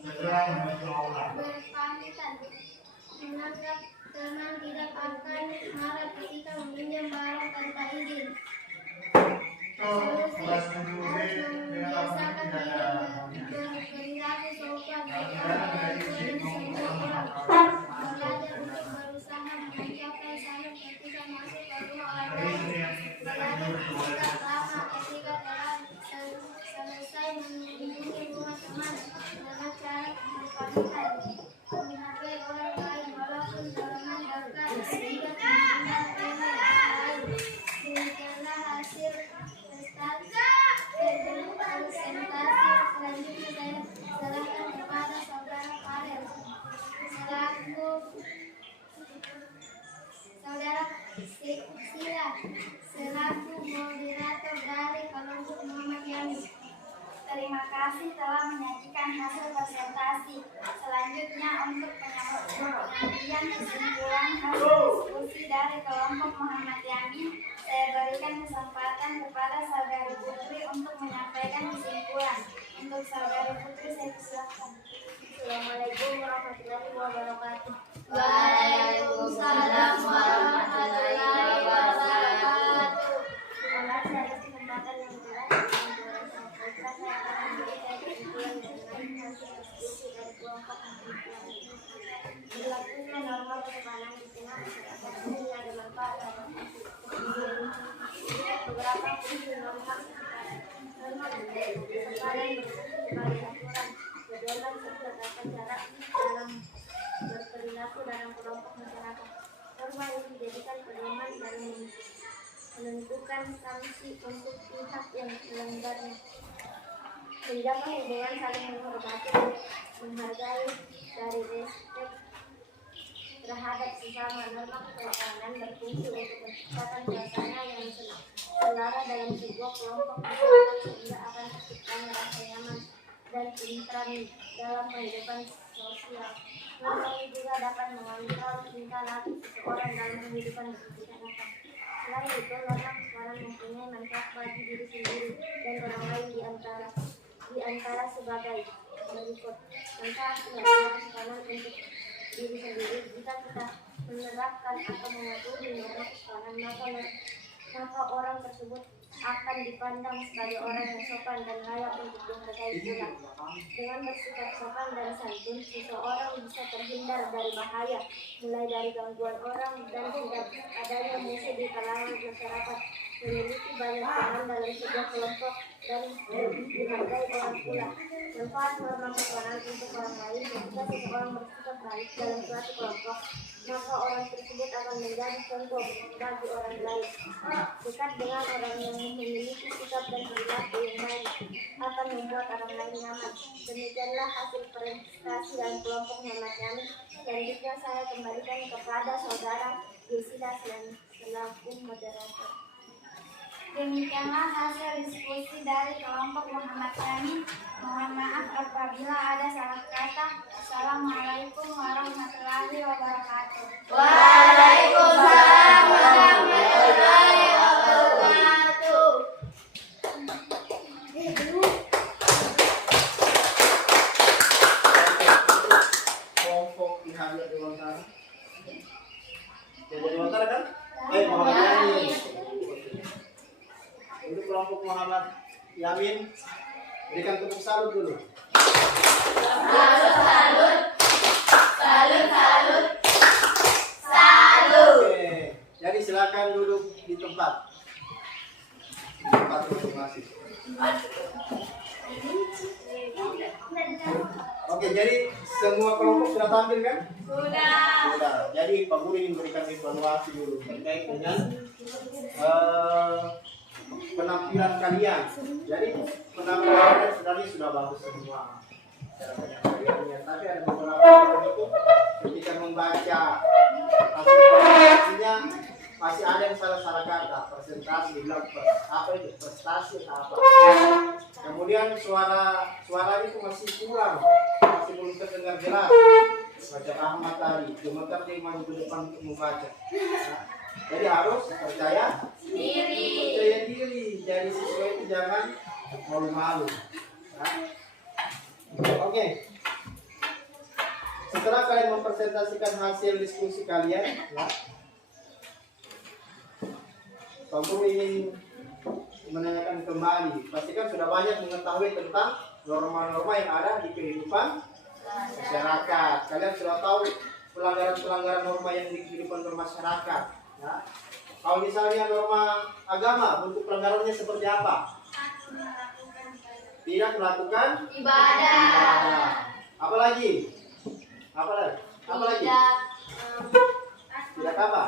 segera menuju aula. berpamitan menganggap teman tidak akan marah ketika meminjam barang tanpa izin. Itu kelas 7B dengan Membiasakan tidak diri ada berperilaku sopan dan dengan dari semua orang. situ Belajar untuk berusaha mengucapkan salam ketika masuk ke rumah orang dari lain. sini yang Belajar tidak lama ketika telah selesai mengunjungi rumah teman dengan cara berpamitan, menghargai orang lain walaupun teman dekat, tidak menghindar remeh orang lain. Demikianlah hasil presentasi. Selanjutnya saya serahkan kepada saudara Farel selaku saudara Sila selaku moderator dari kelompok Muhammad Yani. Terima kasih telah menyajikan hasil presentasi. Selanjutnya untuk penyampaian kesimpulan hasil diskusi dari kelompok Muhammad Yani, saya berikan kesempatan kepada saudari Putri untuk menyampaikan kesimpulan. Untuk saudari Putri, saya persilakan. Assalamualaikum warahmatullahi wabarakatuh. Waalaikumsalam warahmatullahi wabarakatuh. Terima kasih atas kesempatan yang telah diberikan. Saya akan memberikan kesimpulan mengenai hasil diskusi dari kelompok Muhammad Yani. Berlakunya norma kesopanan di tengah masyarakat umum yang bermanfaat beberapa fungsi norma kesopanan. Norma kesopanan berfungsi sebagai aturan pedoman serta tata cara dalam berperilaku dalam kelompok masyarakat. Norma ini dijadikan pedoman dan menentukan sanksi untuk pihak yang melanggarnya. Menjaga hubungan saling menghormati dan menghargai dari respek terhadap sesama. Norma kesopanan berfungsi untuk menciptakan suasana yang selara dalam sebuah kelompok masyarakat sehingga akan terciptanya rasa nyaman dan tentram dalam kehidupan sosial. Norma ini juga dapat mengontrol tingkah laku seseorang dalam kehidupan berkegiatan. Selain itu, norma kesopanan mempunyai manfaat bagi diri sendiri dan orang lain di antara sebagai berikut. Manfaat norma kesopanan untuk diri sendiri. Jika kita menerapkan atau mematuhi norma kesopanan, maka orang tersebut akan dipandang sebagai orang yang sopan dan layak untuk dihargai pula. Dengan bersikap sopan dan santun, seseorang bisa terhindar dari bahaya, mulai dari gangguan orang dan tidak adanya musuh di kalangan masyarakat, memiliki banyak teman dalam sebuah kelompok, dan dihargai orang pula. Manfaat norma kesopanan untuk orang lain. Jika seseorang bersikap baik dalam suatu kelompok, maka orang tersebut akan menjadi contoh bagi orang lain. Dekat dengan orang yang memiliki sikap dan perilaku yang baik akan membuat orang lain nyaman. Demikianlah hasil prestasi dan kelompok Muhammad Yamin. Selanjutnya saya kembalikan kepada saudara Yesida selaku moderator. Demikianlah hasil diskusi dari kelompok Muhammad Yamin. Mohon maaf apabila ada salah kata. Assalamualaikum warahmatullahi wabarakatuh. Waalaikumsalam warahmatullahi wabarakatuh. Kelompok Ihadiyah Dewantara. Jadi Dewantara kan? Muhammad Yamin. Untuk kelompok Muhammad Yamin, berikan tepuk salut dulu. Salut. Oke, jadi silakan duduk di tempat. Di tempat masing-masing. Oke, jadi semua kelompok sudah tampil kan? Sudah. Jadi Pak Guru ingin berikan evaluasi dulu terkait dengan penampilan kalian. Jadi penampilan kalian sebenarnya sudah bagus semua. Tapi ada beberapa orang itu ketika membaca hasil presentasinya masih ada yang salah kata. Presentasi bilang apa itu? Prestasi atau apa? Kemudian suara itu masih kurang, masih belum terdengar jelas. Baca Ahmad tadi, gemetar dia maju ke depan untuk membaca. Nah, jadi harus percaya diri. Jadi siswa itu jangan malu-malu. Nah, oke. Setelah kalian mempresentasikan hasil diskusi kalian, ya, Pak Guru ingin menanyakan kembali. Pastikan sudah banyak mengetahui tentang norma-norma yang ada di kehidupan masyarakat. Kalian sudah tahu pelanggaran-pelanggaran norma yang di kehidupan bermasyarakat. Ya. Kalau misalnya norma agama, bentuk pelanggarannya seperti apa? Tidak melakukan ibadah. Apalagi? Tidak apa?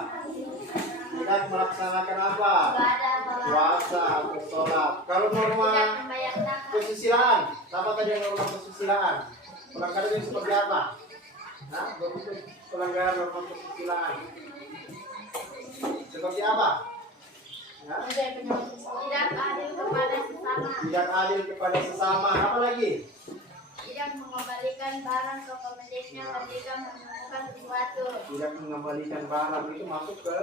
Tidak melaksanakan apa? Puasa atau sholat. Kalau norma kesusilaan, apa tadi yang norma kesusilaan? Pelanggarannya seperti apa? Nah, bentuk pelanggaran norma kesusilaan seperti apa? Ya? Tidak adil kepada sesama. Tidak adil kepada sesama. Apa lagi? Tidak mengembalikan barang ke pemiliknya ketika menemukan sesuatu. Tidak mengembalikan barang, itu masuk ke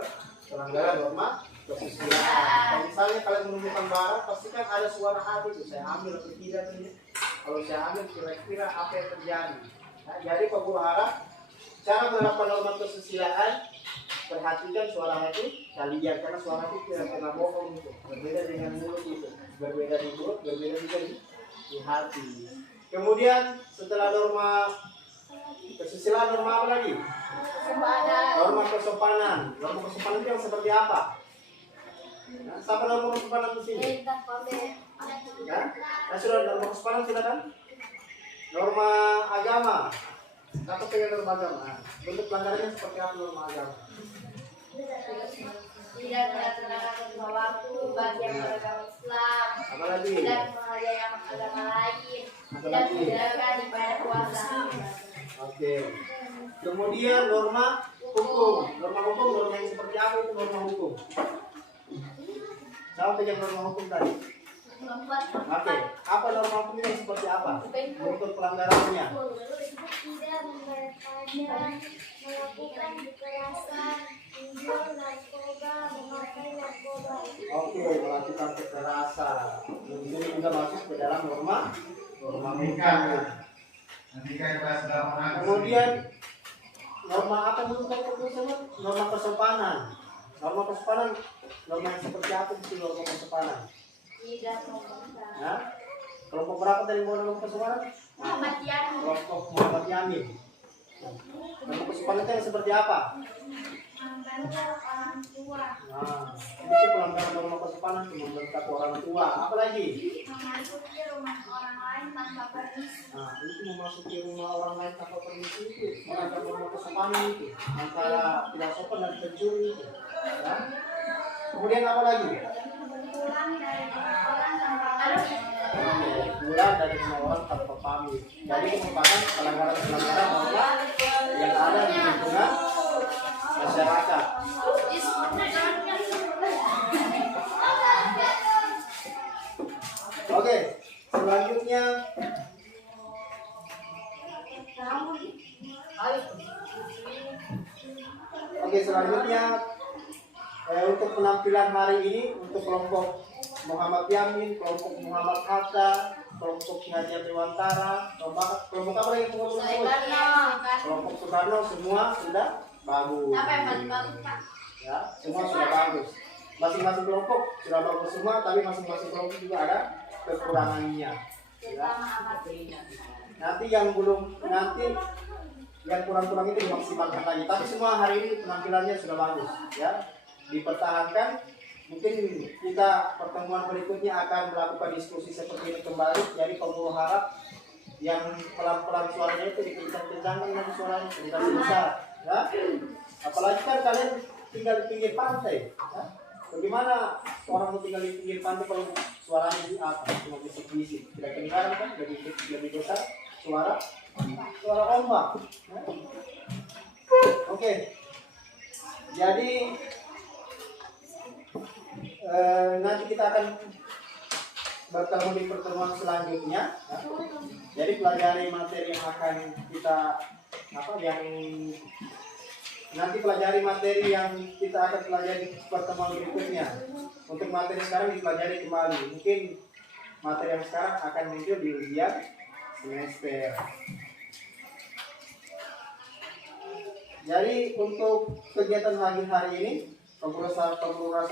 pelanggaran norma kesusilaan. Kalau misalnya kalian menemukan barang, pastikan ada suara hati itu saya ambil atau tidak ini. Kalau saya ambil kira-kira apa yang terjadi. Nah, jadi Pak Guru harap cara menerapkan norma kesusilaan, perhatikan suara hati kalian, karena suara hati tidak pernah bohong itu. Berbeda dengan mulut itu, berbeda di mulut, berbeda juga di hati. Kemudian setelah norma kesusilaan, norma apa lagi? Norma kesopanan. Norma kesopanan itu yang seperti apa? Nah, siapa norma kesopanan di sini? Ya? Nah, sudah norma kesopanan silakan. Norma agama. Siapa pengen norma agama? Nah, bentuk pelanggarannya seperti apa norma agama? Tidak melaksanakan lima waktu bagi yang beragama Islam. Apalagi? Tidak menghargai agama lain. Tidak menjalankan ibadah puasa. Oke. Kemudian norma hukum. Norma hukum, norma yang seperti apa itu norma hukum? Siapa pegang norma hukum tadi? Oke, apa norma hukum yang seperti apa? Untuk pelanggarannya. Tidak membayar pajak, melakukan kekerasan, menjual narkoba, memakai narkoba. Oke, melakukan kekerasan. Ini juga masuk ke dalam norma hukum. Andika kelas 8 Kemudian norma apa dulu Pak disebut? Norma kesopanan. Norma kesopanan, norma yang seperti apa itu norma kesopanan? Tidak memaksa. Nah, kelompok berapa tadi mau norma kesopanan? Muhammad Yamin. Kelompok Muhammad Yamin. Norma kesopanan itu yang seperti apa? Membantu orang tua, Nah, itu pelanggaran norma kesopanan itu membentak orang tua. Apa lagi? memasuki rumah orang lain tanpa permisi. Nah, itu memasuki rumah orang lain tanpa permisi itu melanggar norma kesopanan itu antara tidak sopan dan pencuri itu. Ya. Kemudian apa lagi? Pulang dari rumah orang tanpa permisi. Pulang dari rumah orang tanpa pamit. Jadi itu merupakan pelanggaran norma yang ada di lingkungan masyarakat. Oke, selanjutnya untuk penampilan hari ini untuk kelompok Muhammad Yamin, kelompok Muhammad Hatta, kelompok Pengajian Dewantara, kelompok apa lagi kelompok Soekarno semua sudah bagus. Apa yang paling bagus, Pak? Ya, semua sudah bagus. Masing-masing kelompok sudah bagus semua, tapi masing-masing kelompok juga ada kekurangannya. Ya. Nanti yang kurang-kurang itu dimaksimalkan lagi. Tapi semua hari ini penampilannya sudah bagus, ya. Dipertahankan. Mungkin kita pertemuan berikutnya akan melakukan diskusi seperti ini kembali. Jadi pemburu harap yang pelan-pelan suaranya itu dikencang-kencangkan nanti suaranya sebesar, ya. Apalagi kan kalian tinggal di pinggir pantai, ya. Bagaimana orang mau tinggal di pinggir pantai kalau suaranya di apa? Cuma bisik-bisik, tidak kedengaran kan? Lebih besar suara ombak. Ya. Oke, jadi nanti kita akan bertemu di pertemuan selanjutnya. Ya. Jadi pelajari materi yang akan kita akan pelajari di pertemuan berikutnya. Untuk materi sekarang dipelajari kembali. Mungkin materi yang sekarang akan muncul di ujian semester. Jadi untuk kegiatan hari ini pembelajaran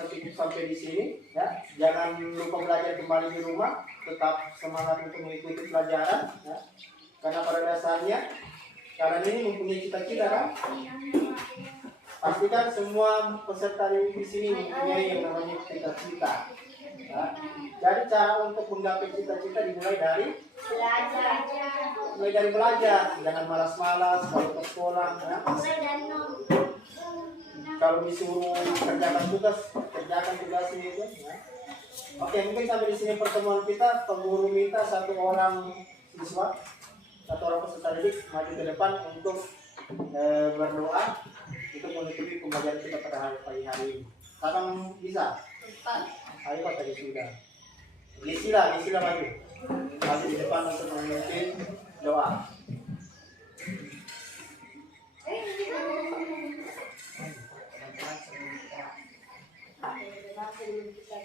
cukup sampai di sini, ya. Jangan lupa belajar kembali di rumah, tetap semangat untuk mengikuti pelajaran, ya. Karena pada dasarnya kalian ini mempunyai cita-cita kan? Pastikan semua peserta di sini mempunyai yang namanya cita-cita. Ya. Jadi cara untuk menggapai cita-cita dimulai dari belajar. Jangan malas-malas kalau ke sekolah. Ya. Kalau disuruh kerjakan tugasnya itu. Ya. Oke, mungkin sampai di sini pertemuan kita. Penguru minta satu orang peserta didik maju ke depan untuk berdoa untuk menutupi pembelajaran kita pada pagi hari ini. Kapan bisa? Ayo Pak, tadi sudah. Gisila maju. Maju di depan untuk memimpin doa.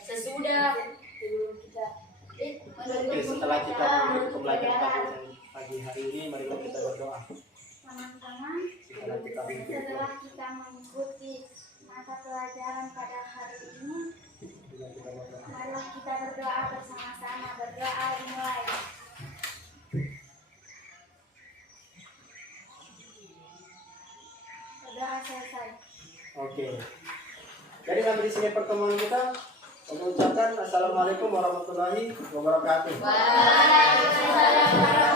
Sesudah Oke, setelah kita menutup pembelajaran pagi hari ini, mari kita berdoa. Teman-teman, Setelah kita setelah kita mengikuti mata pelajaran pada hari ini, marilah kita berdoa bersama-sama. Berdoa dimulai. Berdoa selesai. Oke. Jadi sampai di sini pertemuan kita. Saya ucapkan assalamualaikum warahmatullahi wabarakatuh. Waalaikumsalam.